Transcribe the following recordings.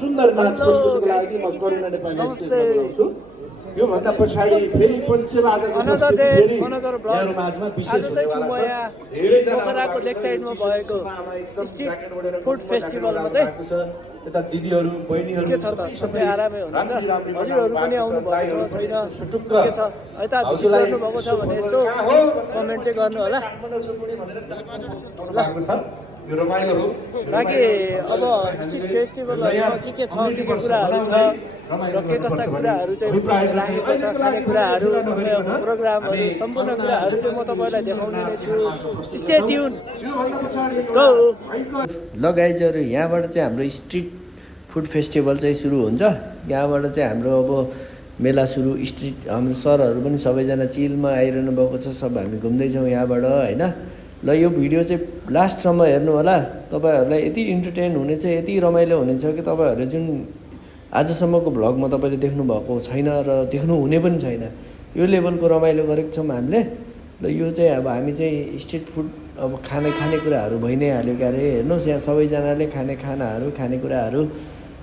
सुन्दर नाच प्रस्तुतिको लागि म करुणा नेपाली स्टेजमा बोलाउँछु। यो भन्दा पछाडि फेरि पञ्चवादनको प्रस्तुति फेरि यहाँहरु माझमा विशेष हुनेवाला छ। धेरैजना लेक साइडमा भएको स्ट्रिट फुड फेस्टिभलमा चाहिँ यता दिदीहरु बहिनीहरु सबै आरामै हुन्छ। हजुरहरु पनि आउनु भएको छैन के छ यता भिजिट गर्नु भएको छ भने यसो कमेन्ट चाहिँ गर्नु होला। यो रमाइलो हो। बाँकी अब स्ट्रिट फेस्टिभलहरुमा के छ के कुराहरु छ र के कस्ता कुराहरु चाहिँ राखेको छ खानेकुराहरु प्रोग्रामहरु सम्पूर्ण कुराहरु चाहिँ म तपाईलाई देखाउने नै छु। Stay tune let's go. ल गाइजहरु यहाँबाट चाहिँ हाम्रो स्ट्रिट फुड फेस्टिभल चाहिँ सुरु हुन्छ। यहाँबाट चाहिँ हाम्रो अब मेला सुरु स्ट्रिट हाम्रो सरहरु पनि सबैजना चिलमा आइरहनु भएको छ। सब हामी घुम्दै छौं यहाँबाट हैन। ल यो भिडियो चाहिँ लास्टसम्म हेर्नु होला। तपाईहरुलाई यति इन्टरटेन हुनेछ यति रमाइलो हुनेछ कि तपाईहरुले जुन आजसम्मको भ्लगमा तपाईले देख्नु भएको छैन र देख्नु हुने पनि छैन। यो लेभलको रमाइलो गरेको छौं हामीले। ल यो चाहिँ अब हामी चाहिँ स्ट्रिट फुड अब खानेकुराहरु भइ नै हाल्यो के अरे हेर्नुस् यहाँ सबैजनाले खानाहरु खानेकुराहरु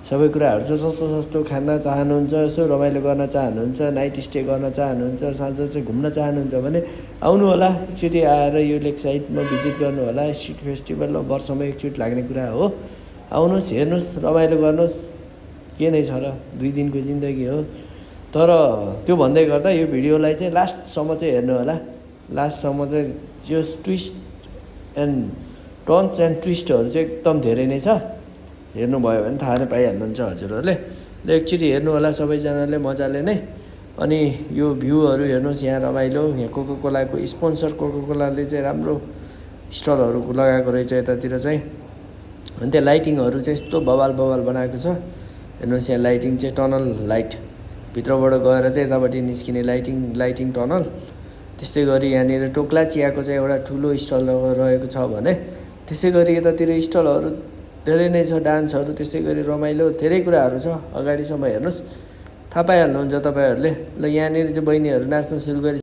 सबै कुराहरु चाहिँ सस्तो खान चाहनुहुन्छ यसो रमाइलो गर्न चाहनुहुन्छ नाइट स्टे गर्न चाहनुहुन्छ साँझ चाहिँ घुम्न चाहनुहुन्छ भने आउनु होला। एकचोटि आएर यो लेक साइडमा भिजिट गर्नु होला। स्ट्रिट फेस्टिभल वर्षमा एकचोटि लाग्ने कुरा हो। आउनुस् हेर्नुस् रमाइलो गर्नुस् के नै छ र 2 दिनको जिन्दगी हो। तर त्यो भन्दै गर्दा यो भिडियोलाई चाहिँ लास्टसम्म चाहिँ हेर्नु होला। लास्टसम्म चाहिँ यो ट्विस्ट एन्ड टर्न्स एन्ड ट्विस्टहरु चाहिँ एकदम धेरै नै छ। हेर्नुभयो भने थाहा नै पाइहाल्नुहुन्छ हजुरहरुले। ल एकचोटि हेर्नु होला सबैजनाले मजाले नै। अनि यो भ्यूहरु हेर्नुस् यहाँ रमाइलो यहाँ कोकोकोलाको स्पोन्सर कोकोकोलाले चाहिँ राम्रो स्टलहरु लगाएको रहेछ यतातिर चाहिँ। अनि त्यो लाइटिङहरु चाहिँ यस्तो बवाल बनाएको छ। हेर्नुस् यहाँ लाइटिङ चाहिँ टनल लाइट भित्रबाट गएर चाहिँ यतापट्टि निस्किने लाइटिङ टनल। त्यस्तै गरी यहाँनिर टोक्ला चियाको चाहिँ एउटा ठुलो स्टल रहेको छ भने त्यसै गरी यतातिर स्टलहरु धेरै नै छ। डान्सहरु त्यस्तै गरी रमाइलो धेरै कुराहरु छ। अगाडिसम्म हेर्नुस् थाहा पाइहाल्नुहुन्छ तपाईहरुले। ल यहाँनिर चाहिँ बहिनीहरु नाच्न सुरु गरे।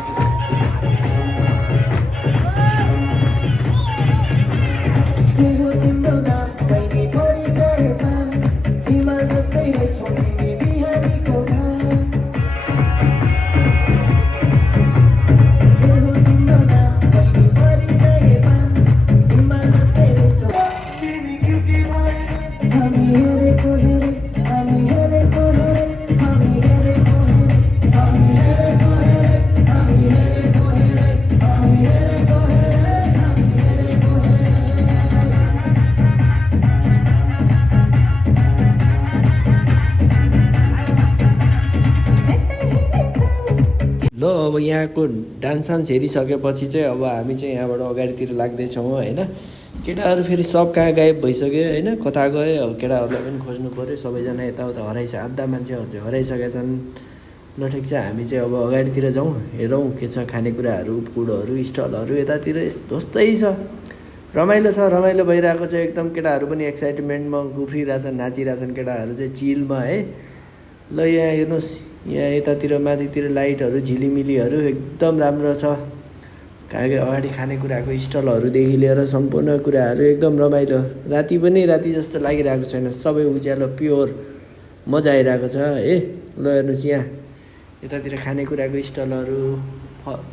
ल अब यहाँको डान्स हेरिसकेपछि चाहिँ अब हामी चाहिँ यहाँबाट अगाडितिर लाग्दैछौँ हैन। केटाहरु फेरि सब कहाँ गायब भइसक्यो हैन कता गए। अब केटाहरुलाई पनि खोज्नु पर्यो सबैजना यताउता हराइसक्यो। आधा मान्छेहरु चाहिँ हराइसकेका छन्। ल ठिक छ हामी चाहिँ अब अगाडितिर जाउँ हेरौँ के छ खानेकुराहरु फुडहरु स्टलहरु यतातिर जस्तै छ। रमाइलो छ रमाइलो भइरहेको छ एकदम। केटाहरु पनि एक्साइटमेन्टमा उफ्रिरहेछन् नाचिरहेछन् केटाहरु चाहिँ चिलमा है। ल यहाँ हेर्नुस् यहाँ यतातिर माथितिर लाइटहरु झिलिमिलीहरु एकदम राम्रो छ। अगाडि खानेकुराको स्टलहरुदेखि लिएर सम्पूर्ण कुराहरु एकदम रमाइलो। राति पनि राति जस्तो लागिरहेको छैन। सबै उज्यालो प्योर मजा आइरहेको छ है। ल हेर्नुस् यहाँ यतातिर खानेकुराको स्टलहरु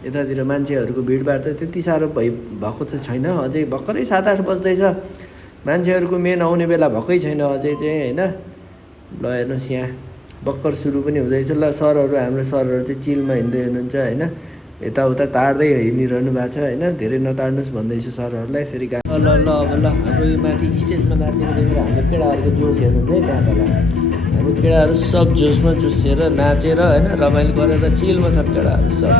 यतातिर मान्छेहरुको भिडभाड त त्यति साह्रो भएको चाहिँ छैन। अझै भर्खरै 7-8 बज्दैछ। मान्छेहरुको मेन आउने बेला भएकै छैन अझै चाहिँ हैन। ल हेर्नुस् यहाँ भर्खर सुरु पनि हुँदैछ। ल सरहरु हाम्रो सरहरु चाहिँ चिलमा हिँड्दै हुनुहुन्छ हैन। यताउता ताड्दै हिँडिरहनु भएको छ हैन। धेरै नताड्नुस् भन्दैछु सरहरुलाई फेरि। ल हाम्रो यो माथि स्टेजमा नाचेको देखेर हाम्रो केटाहरुको जोस हेर्नुस् है त्यहाँ तल। हाम्रो केटाहरु सब जोसमा जुसेर नाचेर हैन रमाइलो गरेर चिलमा छन् केटाहरु सब।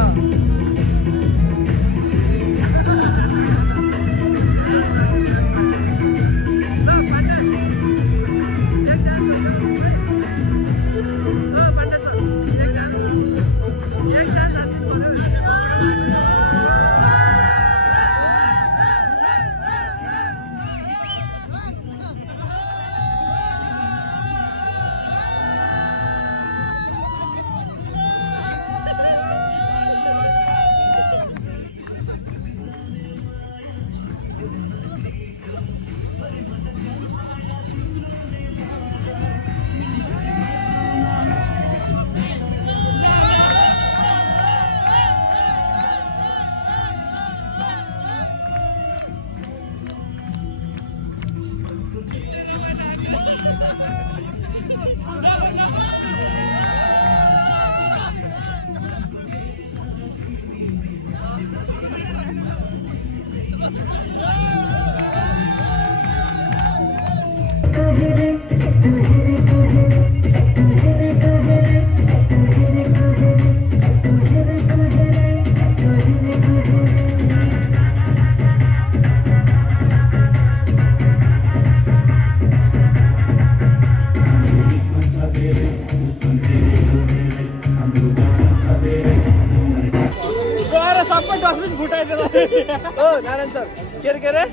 ओ नारायण सर के अरे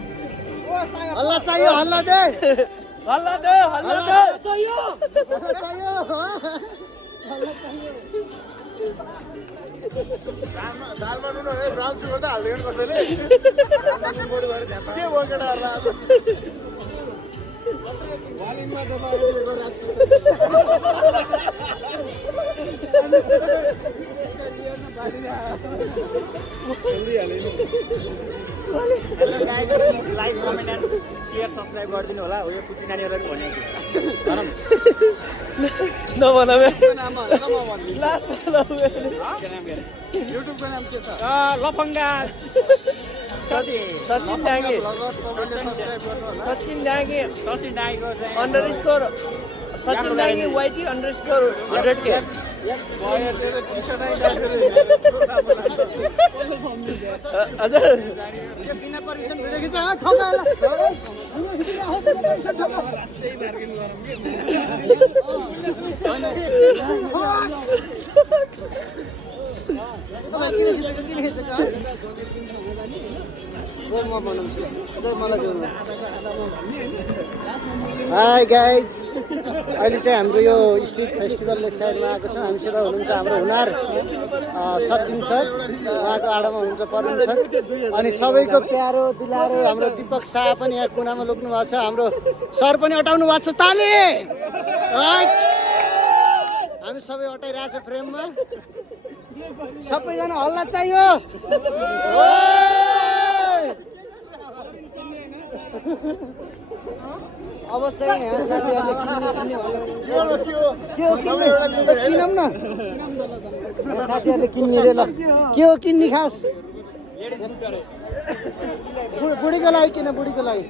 हल्ला चाहियो हल्ला दे हल्ला दे चाहियो दालमा नुन है ब्राउन सुगर त हाल्दैन कसैले के बोकेटाहरुलाई आज वालिङमा like comment and share subscribe गरिदिनु होला हो यो पुची नानीहरूलाई पनि भनेको छु नभन युट्युबको नाम के छ लफङ्गा सचिन डाँगे सचिन डाँगेको अन्डरस्कोर सचिन डाँगे वाइटी अन्डरस्कोर 100K हजुर बिना पर्मिसन भिडियो खिच्छ ठोका हाई गाइज अहिले चाहिँ हाम्रो यो स्ट्रिट फेस्टिभल लेक साइडमा आएको छ हामीसित हुनुहुन्छ हाम्रो हुनार सचिन सर उहाँको आडामा हुनुहुन्छ प्रवीण सर अनि सबैको प्यारो दुलारो हाम्रो दीपक शाह पनि यहाँ कुनामा लुक्नु भएको छ हाम्रो सर पनि अटाउनु भएको छ ताली हामी सबै अटाइरहेको छ फ्रेममा सबैजना हल्ला चाहियो अब चाहिँ यहाँ साथीहरूले किनौँ न साथीहरूले किन्ने रे ल के हो किन्ने खास बुढीको लागि किन बुढीको लागि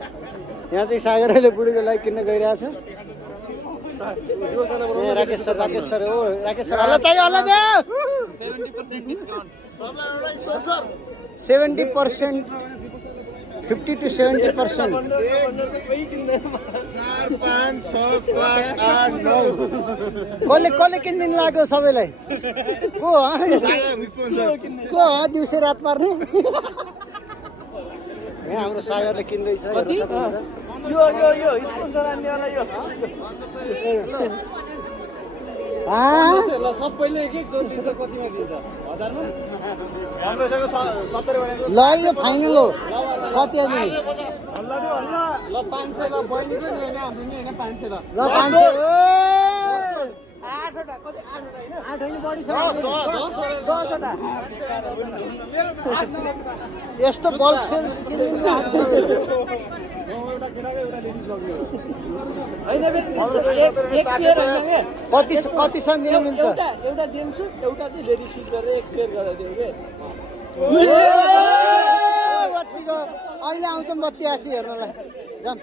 यहाँ चाहिँ सागरले बुढीको लागि किन्न गइरहेछ राकेश सर हो राकेश सर हल्ला चाहियो हल्ला दियो 70% 50 to 70%. 4, 5, 6, 7, 8, 9 कसले किनिदिनु लाग्यो सबैलाई को हो दिउँसो रात पार्ने यहाँ हाम्रो सागरले किन्दैछ यो स्पोन्सर आन्नेवाला यो सबैले एक जोडिदिन्छ कतिमा दिन्छ 1000 मा ल यो फाइनल हो कति दिने ल 500 ल बहिनीको नि हैन हाम्रो नि हैन 500 ल 500 8 वटा कति 8 वटा हैन 8 हैन बढी छ 10 वटा यस्तो बल्क सेल किन्नु लाग्छ कति सन दिनु मिल्छ एउटा जेन्ट्स सुट एउटा चाहिँ लेडिज सुट गरेर एक पेयर गरेर दिउ के बत्तीको अहिले आउँछ बत्ती आसी हेर्नलाई जाम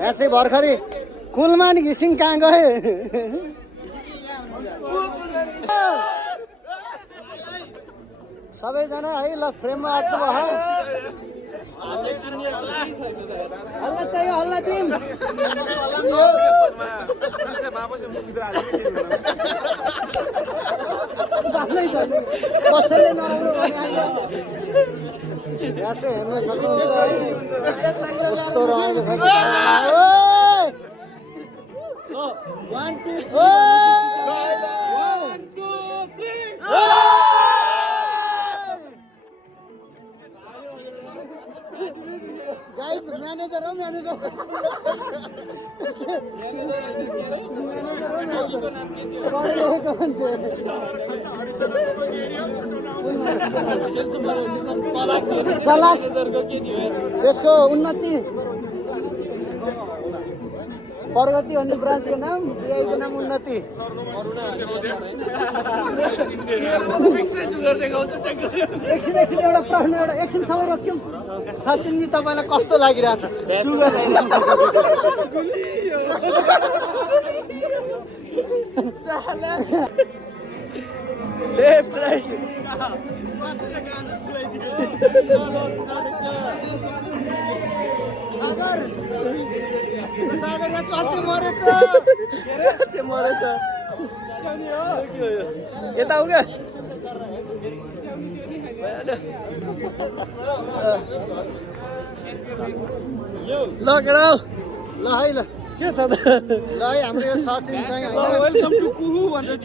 यहाँ चाहिँ भर्खरै कुलमान घिसिङ कहाँ गए सबैजना है ल फ्रेममा आएको भयो हल्ला चाहियो हल्ला दिम कसैले नराम्रो भने यहाँ चाहिँ हेर्न सक्नुहुन्छ कस्तो रमाइलो छ गाइस म्यानेजर हो म्यानेजर त्यसको उन्नति प्रगति अन्य ब्रान्चको नाम बिआईको नाम उन्नति एकछिन एउटा प्रश्न एउटा एकछिनसम्म रोक्यौँ सचिनजी तपाईँलाई कस्तो लागिरहेछ लेफ्ट राइट सागर यहाँ चल्ती मरेछ यता आऊ क्या ल केटा ल है ल के छ त ल है हाम्रो यो सचिन चाहिँ वेलकम टु कुहु भनेर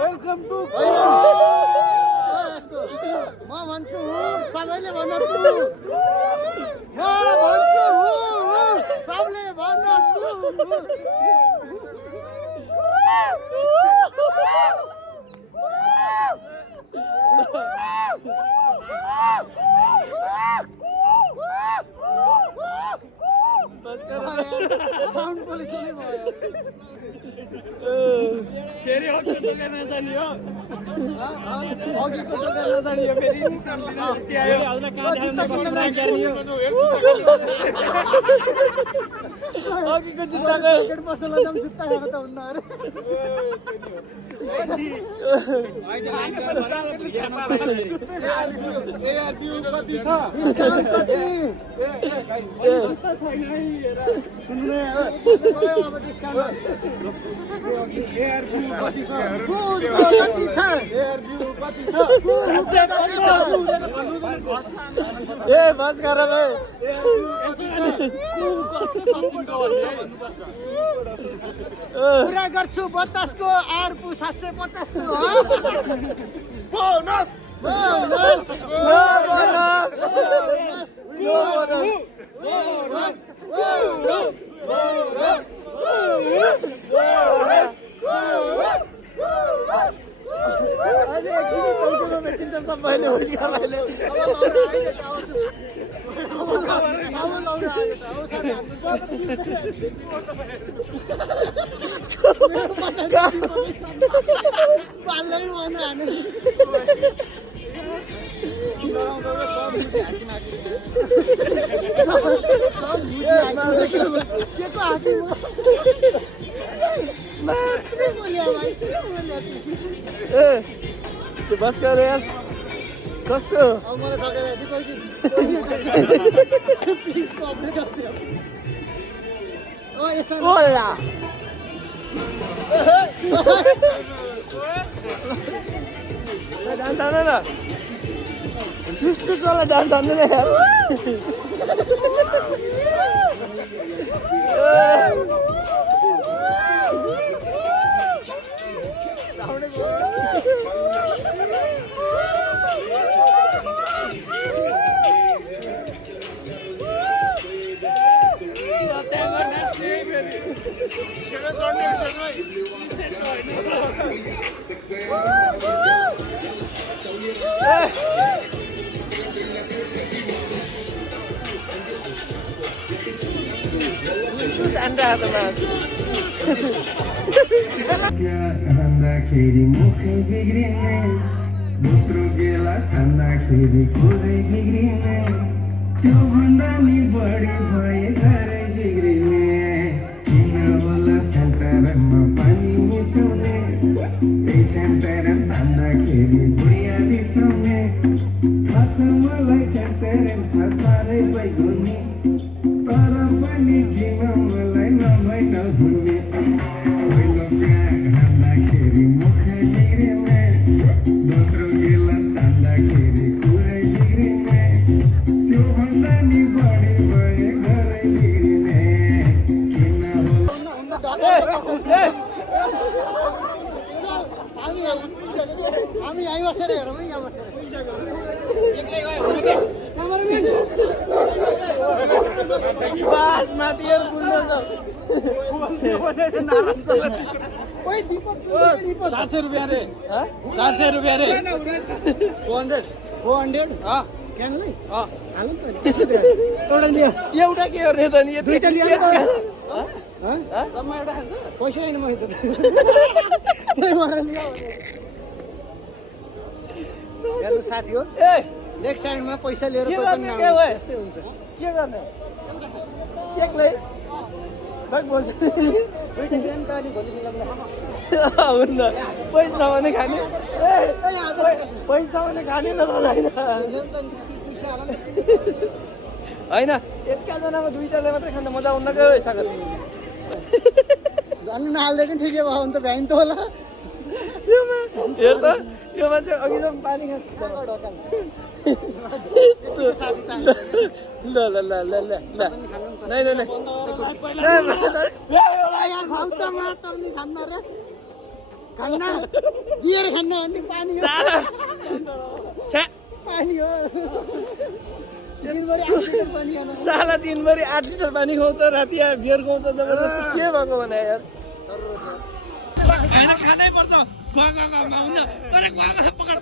वेलकम टु यस्तो म भन्छु सबैले भन्न म भन्छु सबले भन्न साउन्ड पोल्युसनै भयो फेरि अघिको दोकान नजाने हो अघिको दोकान नजाने हो फेरि अघिको जुत्ताको पसलमा जाम जुत्ता खाएको त हुन्न अरे कति छ डिस्काउन्ट कति सुन्नु अब डिस्काउन्ट कति छ ए बस गर पुरा गर्छु 32 को आरपु 750 को बोनस बस कर यार कस्तो अब मलाई थकेर दिपकजी प्लिज कोअपरेट गर्छु ओ यसो ओला डान्स आने ना ट्विस्ट वाला डांस आने ना यार खाँदाखेरि मुखै बिग्रिने दोस्रो गिलास खाँदाखेरि खुदै बिग्रिने त्योभन्दा नि बढी भए घरै बिग्रिने किन होला सेन्टरमा पानी मिसाउने त्यही सेन्टरम तान्दाखेरि बुढिया रिसाउने थाहा छ मलाई सेन्टरम छ साह्रै बैगुनी तर पनि किन मलाई नभई नहुने पहिलो प्यार खाँदाखेरि मुखै बिग्रिने दोस्रो गिलास तान्दाखेरि खुरै बिग्रिने त्योभन्दा नि बढी भए घरै बिग्रिने किन हामी यहीँ बसेर हेरौँ है यहाँ बसेर बास माथि यार बुझ्नु ओइ दीपक 400 रुपैयाँ रे 400 रुपैयाँ रे 400 क्यानलाई हालौँ त एउटा के हो रे त नि दुईटा लिएर जम्मा एउटा खान्छ पैसा छैन म त त्यही भएर मेरो साथी हो ए नेक्स्ट टाइममा पैसा लिएर के कोही पनि गर्ने नआउनु। के भयो? त्यस्तै हुन्छ के गर्ने केकलाई भाइ बोल्छ दुईटा लिएर त अनि भोलि मिलाउँदा हुन्न पैसा भने खाने पैसा भने खाने न होइन होइन एकाजनामा दुईटाले मात्रै खाँदा मजा आउन्नकै सागर झन् नहाल्दै पनि ठिकै भयो भने त भ्याइन त होला हेर त यो मान्छे अघिसम्म पानी खान्छ ल ल ल ल ल ल नहीं नहीं नहीं साला दिनभरि 8 लिटर पानी खुवाउँछ राति बियर खुवाउँछ जबरजस्ती के भएको भने यार हैन खानै पर्छ खुवामा हुन्न तर खुवामा पकड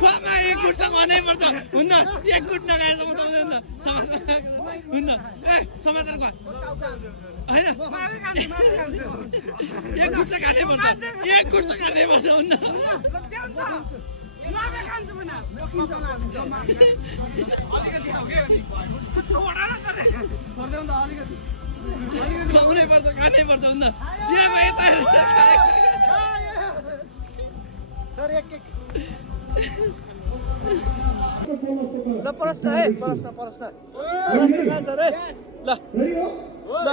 खुवामा एक गुट त खानै पर्छ हुन्न एक गुट नखाएसम्म त हुँदैन हुन्न ए समाचार खुवा हैन एक गुट त खानै पर्छ एक गुट त खानै पर्छ हुन्न खुवाउनै पर्छ खानै पर्छ हुन्न ल प्रश्न है प्रश्न प्रश्न कहाँ छ रे ल ल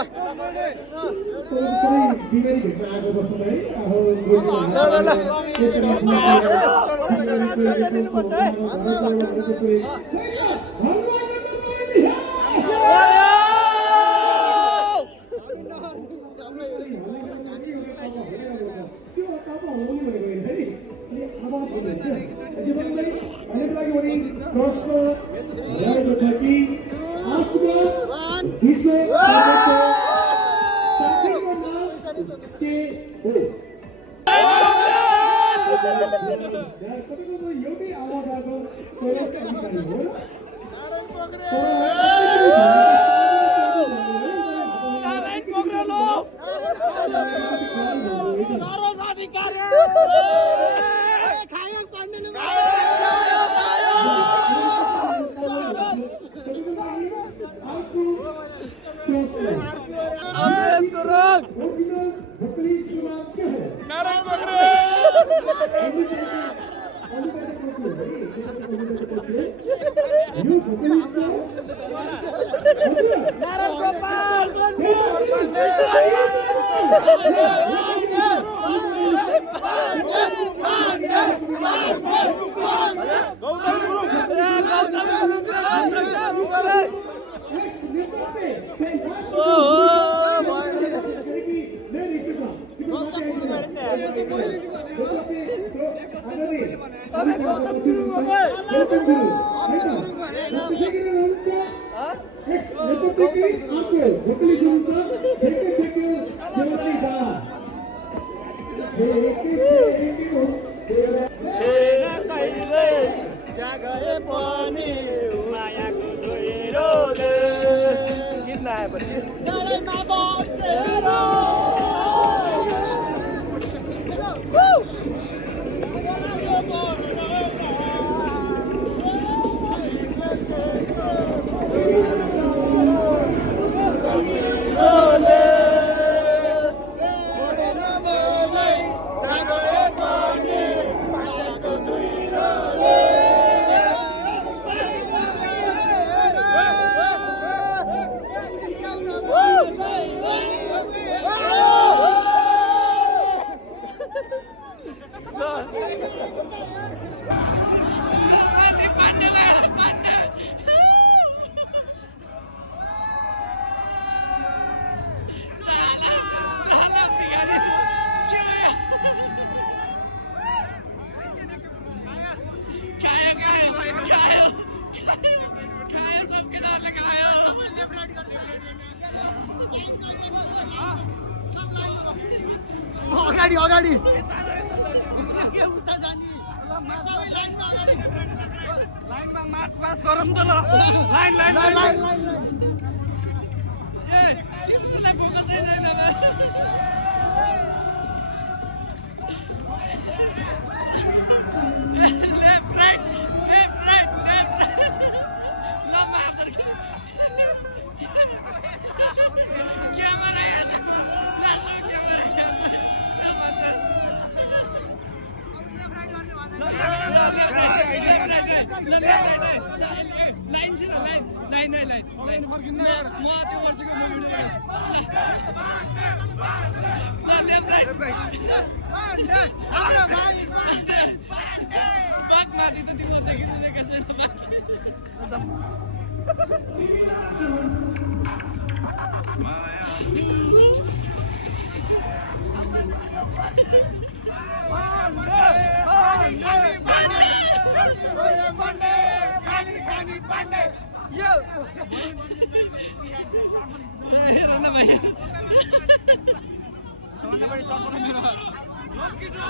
अगाडि अगाडि लाइनमा मार्च पास गरौँ त ल लाइन लाइन लाइन ए किनलाई फोकसै छैन लेफ्ट राइट ल मार्दै क्यामेरा लाइन माथि त तिम्रो देखिरहेको छैन हेर न भाइ सबभन्दा बढी सपना मेरो लकी ड्र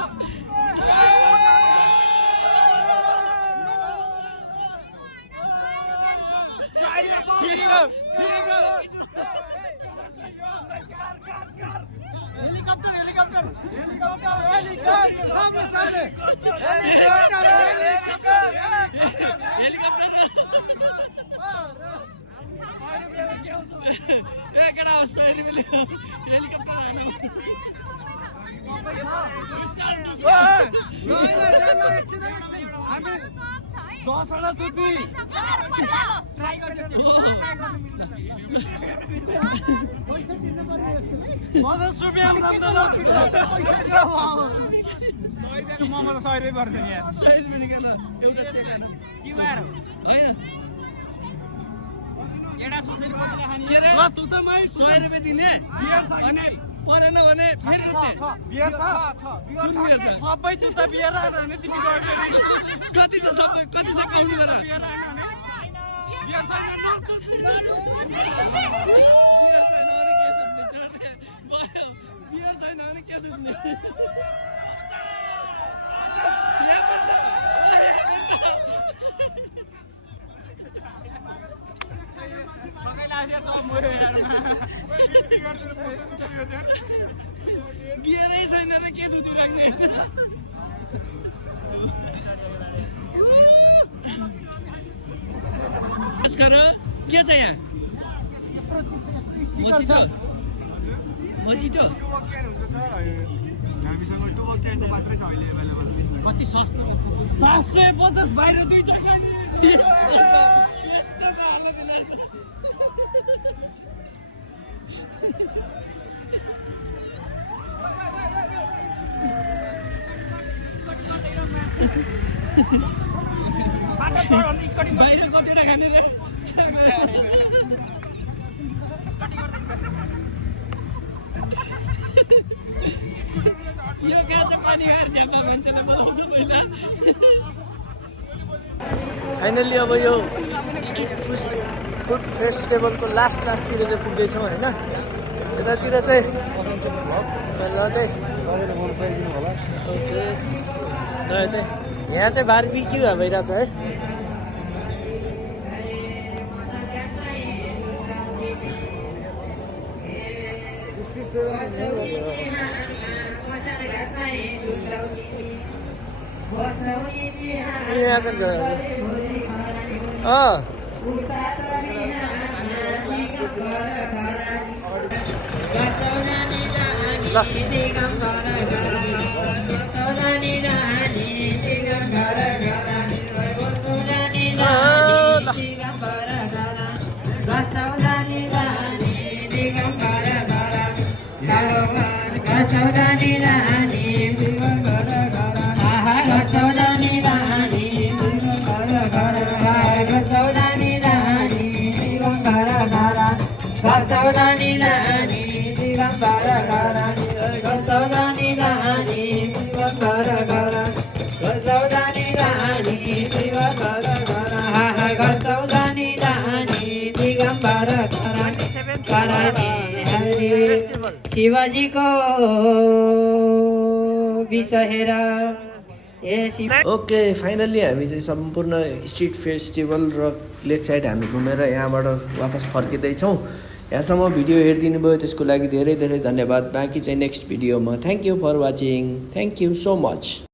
केटा होस् हेलिकप्टर दिने परेन भने फेरि सबै त बियर कति छ सबै कति छ काउन्ट गर बियर छैन भने के दुध्ने बियरै छैन र के दुध राख्ने के छ यहाँ मजिटो कति सस्तो 750 बाहिर दुईटा बाहिर कतिवटा खाने रे यो कहाँ चाहिँ पानी खाएर झ्यापा मान्छेलाई बोलाउँछ पहिला फाइनली अब यो स्ट्रिट फुड फेस्टिभलको लास्टतिर चाहिँ पुग्दैछौँ होइन यतातिर चाहिँ ल चाहिँ ओके चाहिँ यहाँ चाहिँ बारबिक्यू भइरहेछ है यहाँ शिवाजी को विसहेर ओके फाइनल्ली हामी चाहिँ सम्पूर्ण स्ट्रिट फेस्टिभल र लेक साइड हामी घुमेर यहाँबाट वापस फर्किँदैछौँ। यहाँसम्म भिडियो हेरिदिनु भयो त्यसको लागि धेरै धेरै धन्यवाद। बाँकी चाहिँ नेक्स्ट भिडियोमा। Thank you for watching. Thank you so much.